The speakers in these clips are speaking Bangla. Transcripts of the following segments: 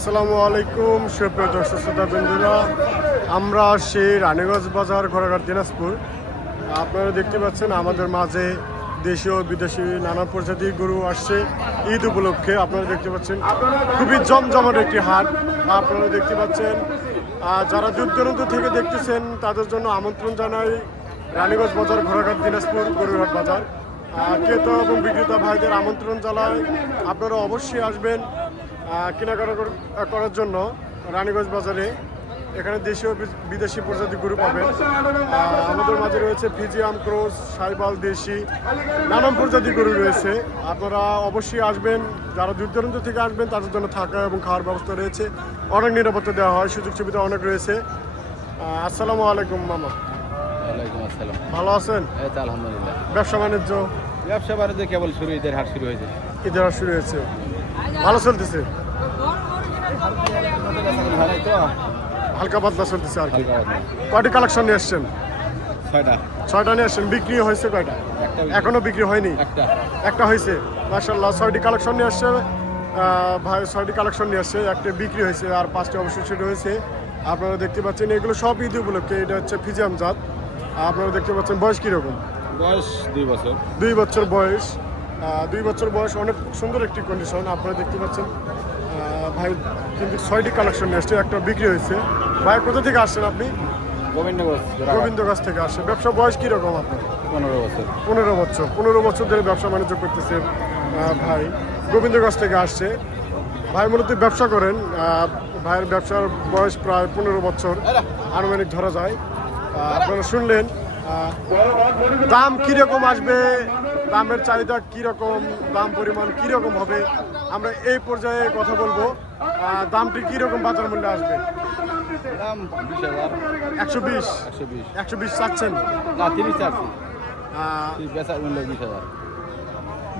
আসসালামু আলাইকুম সুপ্রিয় দর্শক শ্রোতা বন্ধুরা, আমরা সেই রানীগঞ্জ বাজার ঘোড়াঘাট দিনাজপুর। আপনারা দেখতে পাচ্ছেন আমাদের মাঝে দেশীয় বিদেশি নানা প্রজাতির গরু আসছে ঈদ উপলক্ষে। আপনারা দেখতে পাচ্ছেন খুবই জমজমাট একটি হাট। আপনারা দেখতে পাচ্ছেন যারা দূর দূরান্ত থেকে দেখতেছেন তাদের জন্য আমন্ত্রণ জানাই রানীগঞ্জ বাজার ঘোড়াঘাট দিনাজপুর গরুরহাট বাজার। ক্রেতা এবং বিক্রেতা ভাইদের আমন্ত্রণ জানাই, আপনারা অবশ্যই আসবেন কেনাকাটা করার জন্য রানীগঞ্জ বাজারে। এখানে দেশীয় বিদেশি প্রজাতি গরু পাবেন। আমাদের মাঝে রয়েছে ফিজিয়াম, ক্রস, সাইবাল, দেশি নানান প্রজাতি গরু রয়েছে। আপনারা অবশ্যই আসবেন, যারা দূর দূরান্ত থেকে আসবেন তাদের জন্য থাকা এবং খাওয়ার ব্যবস্থা রয়েছে, অনেক নিরাপত্তা দেওয়া হয়, সুযোগ সুবিধা অনেক রয়েছে। আসসালামু আলাইকুম মামা। ওয়ালাইকুম আসসালাম। ভালো আছেন? এই তো আলহামদুলিল্লাহ। ব্যবসা বাণিজ্য কেবল শুরু, ঈদের হাট শুরু হয়েছে। ঈদের হাট শুরু হয়েছে, ভালো চলতেছে? হালকা পাতলা চলতেছে আর কি। কয়টি কালেকশন নিয়ে এসছেন? ছয়টা নিয়ে এসছেন। বিক্রি হয়েছে কয়টা? এখনো বিক্রি হয়নি, একটা হয়েছে। মাশাআল্লাহ, 6টি কালেকশন নিয়ে আসছে ভাই, 6টি কালেকশন নিয়ে আসছে, একটা বিক্রি হয়েছে আর 5টি অবশ্যই শুরু হয়েছে। আপনারা দেখতে পাচ্ছেন এগুলো সব ঈদ উপলক্ষে। এটা হচ্ছে ফিজিয়াম জাত। আপনারা দেখতে পাচ্ছেন বয়স কীরকম? বয়স 2 বছর। 2 বছর বয়স। 2 বছর বয়স, অনেক সুন্দর একটি কন্ডিশন। আপনারা দেখতে পাচ্ছেন ভাই কিন্তু 6টি কালেকশন নিয়ে আসছে, একটা বিক্রি হয়েছে। ভাই কোথা থেকে আসছেন আপনি? গোবিন্দগঞ্জ থেকে আসছে। ব্যবসা বয়স কীরকম আপনার? 15 বছর। 15 বছর ধরে ব্যবসা বাণিজ্য করতেছে ভাই, গোবিন্দগঞ্জ থেকে আসছে। ভাই মূলত ব্যবসা করেন। ভাইয়ের ব্যবসার বয়স প্রায় 15 বছর আনুমানিক ধরা যায়। আপনারা শুনলেন দাম কীরকম আসবে, দামের চাহিদা কীরকম, দাম পরিমাণ কীরকম হবে, আমরা এই পর্যায়ে কথা বলবো। দামটি কীরকম বাজার মূল্যে আসবে? দাম 20,000। 120 চাচ্ছেন? না, 30 চাচ্ছি। বেচার মূল্য 20,000।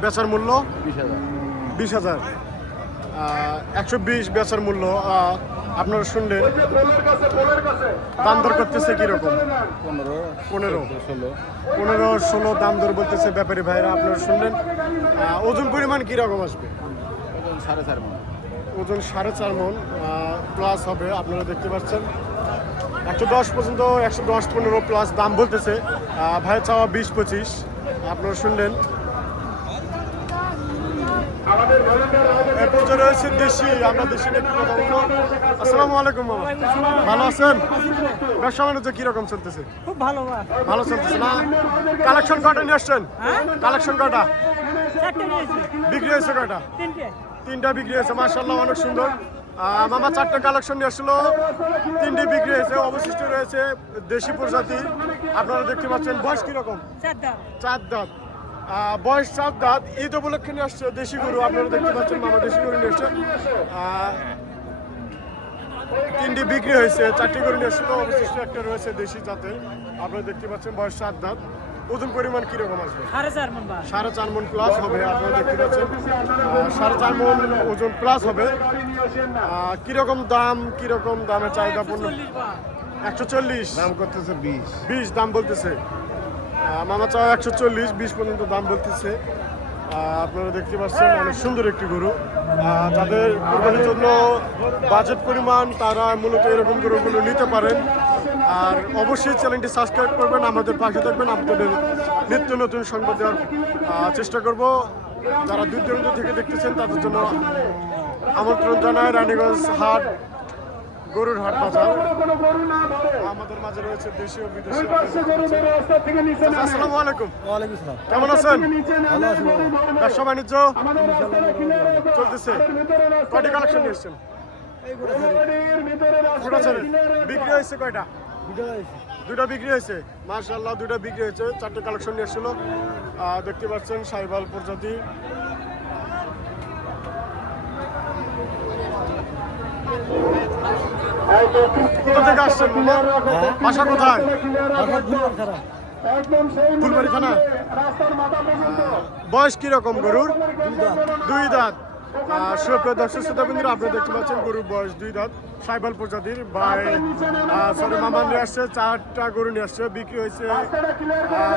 বেচার মূল্য 20,000। 120 বেচার মূল্য। আপনারা শুনলেন দাম দর করতেছে কিরকম? 15-16 দাম দর বলতেছে ব্যাপারী ভাইরা। আপনারা শুনলেন ওজন পরিমাণ কিরকম আসবে? ওজন 4.5 মণ প্লাস হবে। আপনারা দেখতে পাচ্ছেন 110 পর্যন্ত, 110-15 প্লাস দাম বলতেছে। ভাই চাওয়া 20-25। আপনারা শুনলেন। এরপর রয়েছে দেশি, আমরা দেশি একটু কথা বলবো। আসসালামু আলাইকুম মামা, ভালো আছেন? ব্যবসা বাণিজ্য কিরকম চলতেছে? খুব ভালো ভালো চলতেছে না? কালেকশন কয়টা নিয়ে আসছেন? কালেকশন কয়টা বিক্রি হয়েছে? কয়টা? 3টা বিক্রি হয়েছে। মাশাআল্লাহ, অনেক সুন্দর। মামা 4টা কালেকশন নিয়ে আসলো, 3টি বিক্রি হয়েছে। অবশিষ্ট রয়েছে দেশি প্রজাতি। আপনারা দেখতে পাচ্ছেন বয়স কিরকম? 4 দাঁত। বয়স 4 দাঁত। ঈদ উপলক্ষে নিয়ে আসছে দেশি গরু। আপনারা দেখতে পাচ্ছেন মামা দেশি গরু নিয়ে আসছে। 3টি বিক্রি হয়েছে, 4টি গরু নিয়ে আসছিল, অবশিষ্ট একটা রয়েছে দেশি জাতের। আপনারা দেখতে পাচ্ছেন বয়স 4 দাঁত। ওজন পরিমাণ কিরকম আসবে? 4.5 মণ প্লাস হবে। আপনারা দেখতে পাচ্ছেন 4.5 মণ ওজন প্লাস হবে। কিরকম দাম, কিরকম দামের চাহিদা? 140 দাম করতেছে 20 দাম বলতেছে। মামা চাও 140, 20 পর্যন্ত দাম বলতেছে। আপনারা দেখতে পাচ্ছেন অনেক সুন্দর একটি গরু। যাদের কোরবানির জন্য বাজেট পরিমাণ, তারা মূলত এরকম গরুগুলো নিতে পারেন। আর অবশ্যই চ্যানেলটি সাবস্ক্রাইব করবেন, আমাদের পাশে থাকবেন। আপনাদের নিত্য নতুন সংবাদ দেওয়ার চেষ্টা করব। যারা দূর দূরান্ত থেকে দেখতেছেন তাদের জন্য আমন্ত্রণ জানায় রানীগঞ্জ হাট, গরুর হাট বাজার। আমাদের মাঝে রয়েছে দেশীয় বিদেশি। আসসালামু আলাইকুম। কেমন আছেন? ব্যবসা বাণিজ্য চলতেছে? কয়টি কালেকশন নিয়ে এসছেন? বিক্রি হয়েছে কয়টা? 2টা বিক্রি হয়েছে। মাশাআল্লাহ, 2টা বিক্রি হয়েছে। 4টে কালেকশন নিয়ে এসেছিল। দেখতে পাচ্ছেন সাইবাল প্রজাতি। কোথা থেকে আসছেন? বাসা কোথায়? ফুলবাড়ি থানা। বয়স কিরকম গরুর? 2 দাঁত। সুপ্রিয় দর্শক শ্রোতা বন্ধুরা, আপনারা দেখতে পাচ্ছেন গরুর বয়স 2 দাঁত, সাইবাল প্রজাতির। মামা নিয়ে আসছে 4টা গরু নিয়ে আসছে, বিক্রি হয়েছে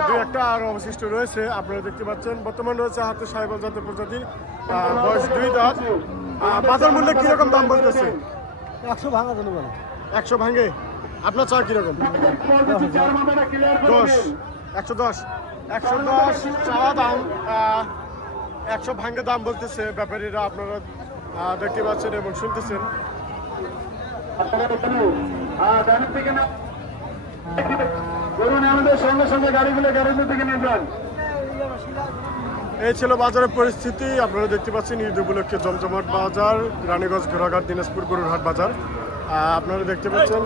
2-1টা আর অবশিষ্ট রয়েছে। আপনারা দেখতে পাচ্ছেন বর্তমান রয়েছে হাতে সাইবাল জাতের প্রজাতির। বয়স 2 দাঁত। বাজার মূল্য কিরকম দাম বলতেছে? 100 ভাঙা জানি বলে 100 ভাঙে। আপনার চা কিরকম? 10 110 110 চা দাম। 100 ভাঙে দাম বলতেছে ব্যাপারীরা, আপনারা দেখতে পাচ্ছেন এবং শুনতেছেন। আমাদের সঙ্গে সঙ্গে গাড়িগুলো গ্যারেজের দিকে নিয়ে যান। এই ছিল বাজারের পরিস্থিতি। আপনারা দেখতে পাচ্ছেন ঈদ উপলক্ষে জমজমাট বাজার, রানীগঞ্জ, ঘোড়াঘাট, দিনাজপুর গরুর হাট বাজার। আপনারা দেখতে পাচ্ছেন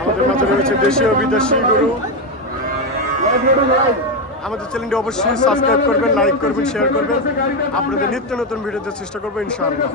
আমাদের মাঝে রয়েছে দেশীয় বিদেশি গরু। আমাদের চ্যানেলটি অবশ্যই সাবস্ক্রাইব করবেন, লাইক করবেন, শেয়ার করবেন। আপনাদের নিত্য নতুন ভিডিওতে চেষ্টা করবো ইনশাআল্লাহ।